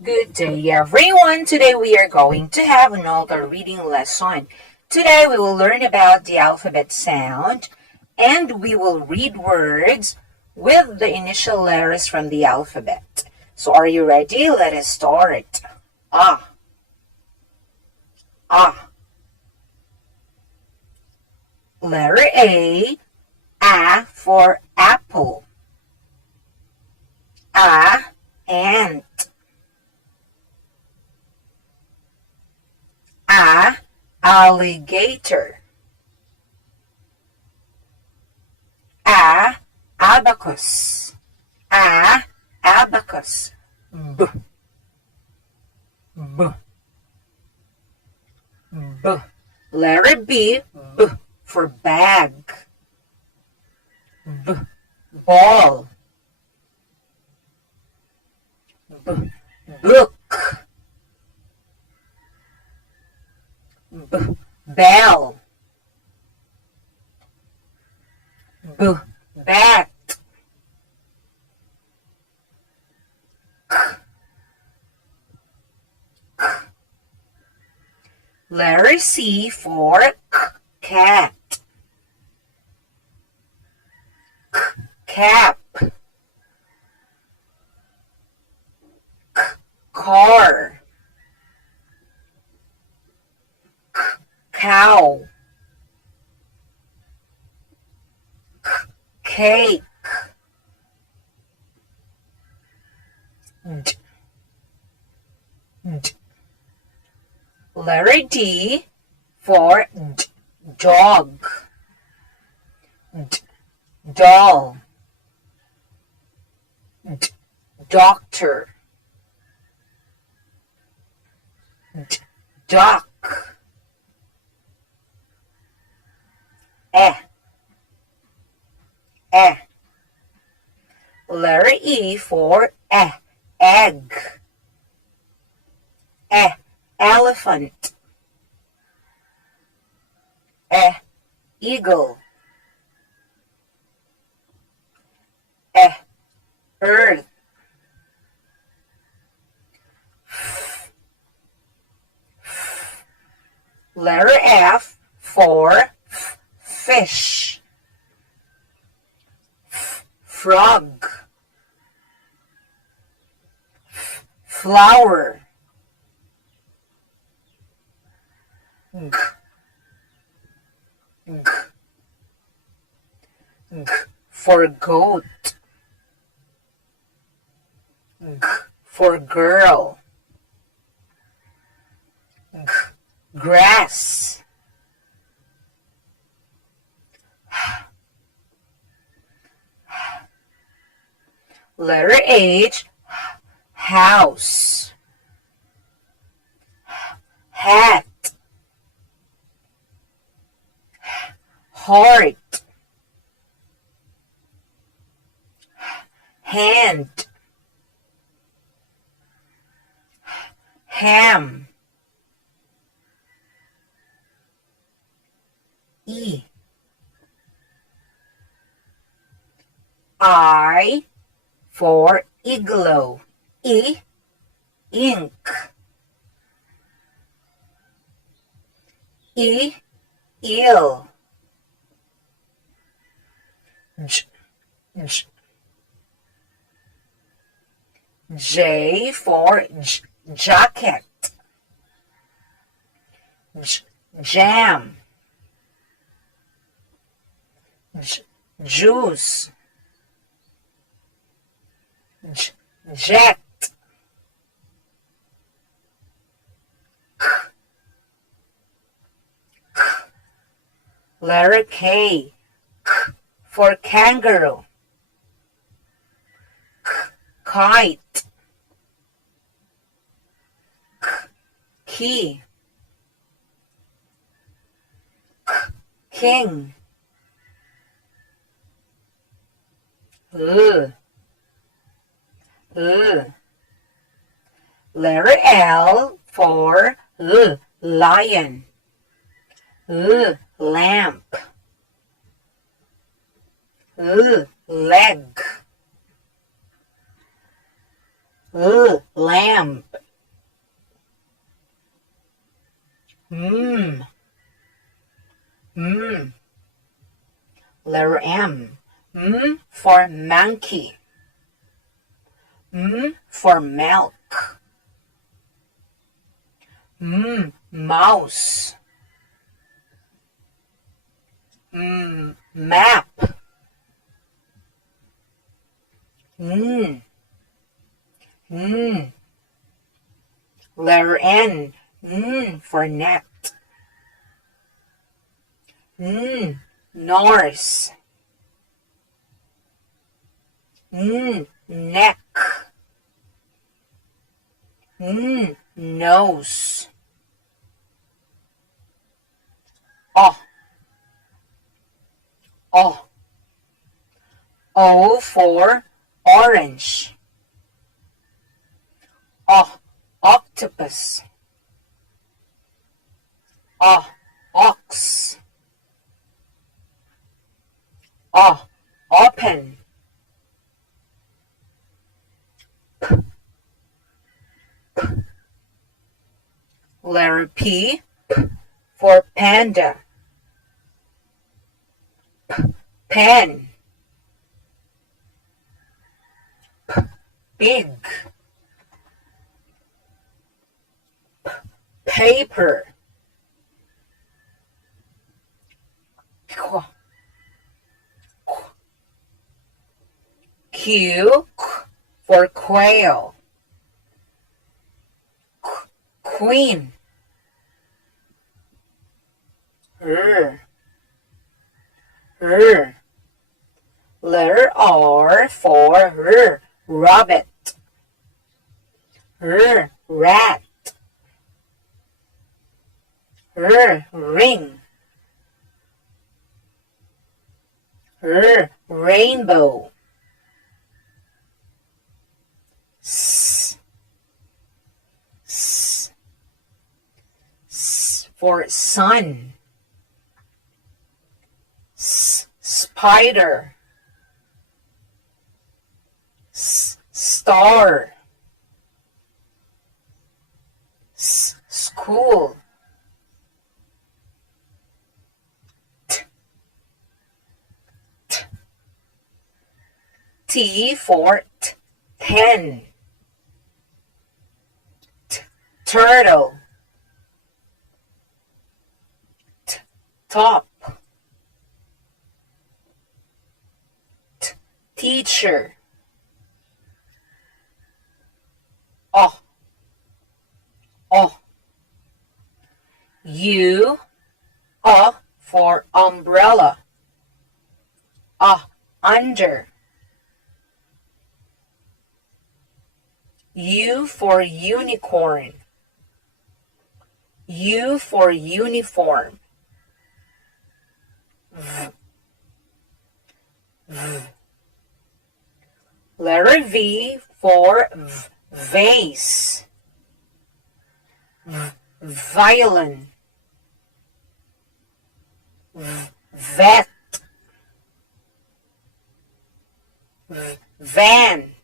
Good day, everyone. Today we are going to have another reading lesson. Today we will learn about the alphabet sound and we will read words with the initial letters from the alphabet. So are you ready? Let us start. Ah, ah. Letter A for apple. Ant. Alligator. Abacus. Abacus. B. Letter B for bag. Ball. Book. Bell. Bat. Letter C for cat. Cap. Car. Cow. Cake. Letter D for dog. Doll. Doctor. Duck. Letter E for egg. Elephant. Eagle. Earth. Letter F for fish. Frog. Flower. For goat. For girl. Grass. Letter H, house. Hat. Heart. Hand. Ham. I for igloo. Ink. Eel. J for jacket. Jam. Juice. Jet. Letter K for kangaroo. Kite. Key. King. Letter L for lion. Lamp. Leg. Lamp. Mm. Mm. Letter M. M for monkey. M for milk. Mouse. Map. Mm. Mm. Letter N. N for net. North. Neck. Nose. Oh. Oh. O for orange. Oh. Octopus. Oh. Ox. Oh. Open. Letter P for panda. Pen. Big. Paper. Q for quail. Queen. R. Letter R for rabbit. Rat. Ring. Rainbow. S for sun. Spider. Star. School. T for ten. Turtle. Top. Teacher. Oh. U. For umbrella. Under. U for unicorn. U for uniform. Letter V for vase. Violin. Vet. Van.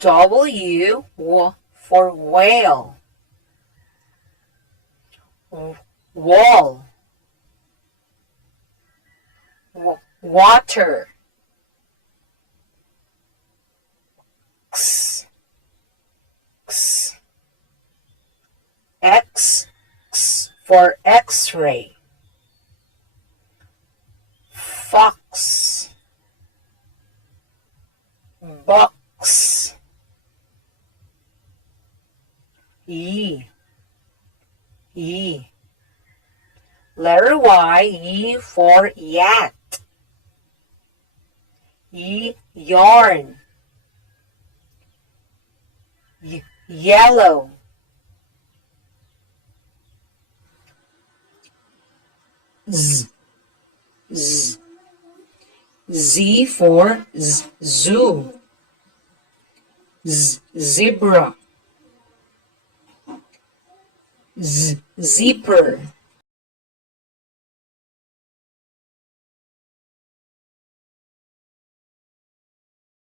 W for whale. Wall. Water. X. X for X-ray. Fox. Box. E. Letter Y. E for yacht. Yarn. Yellow. Z for zoo. Zebra. Zipper.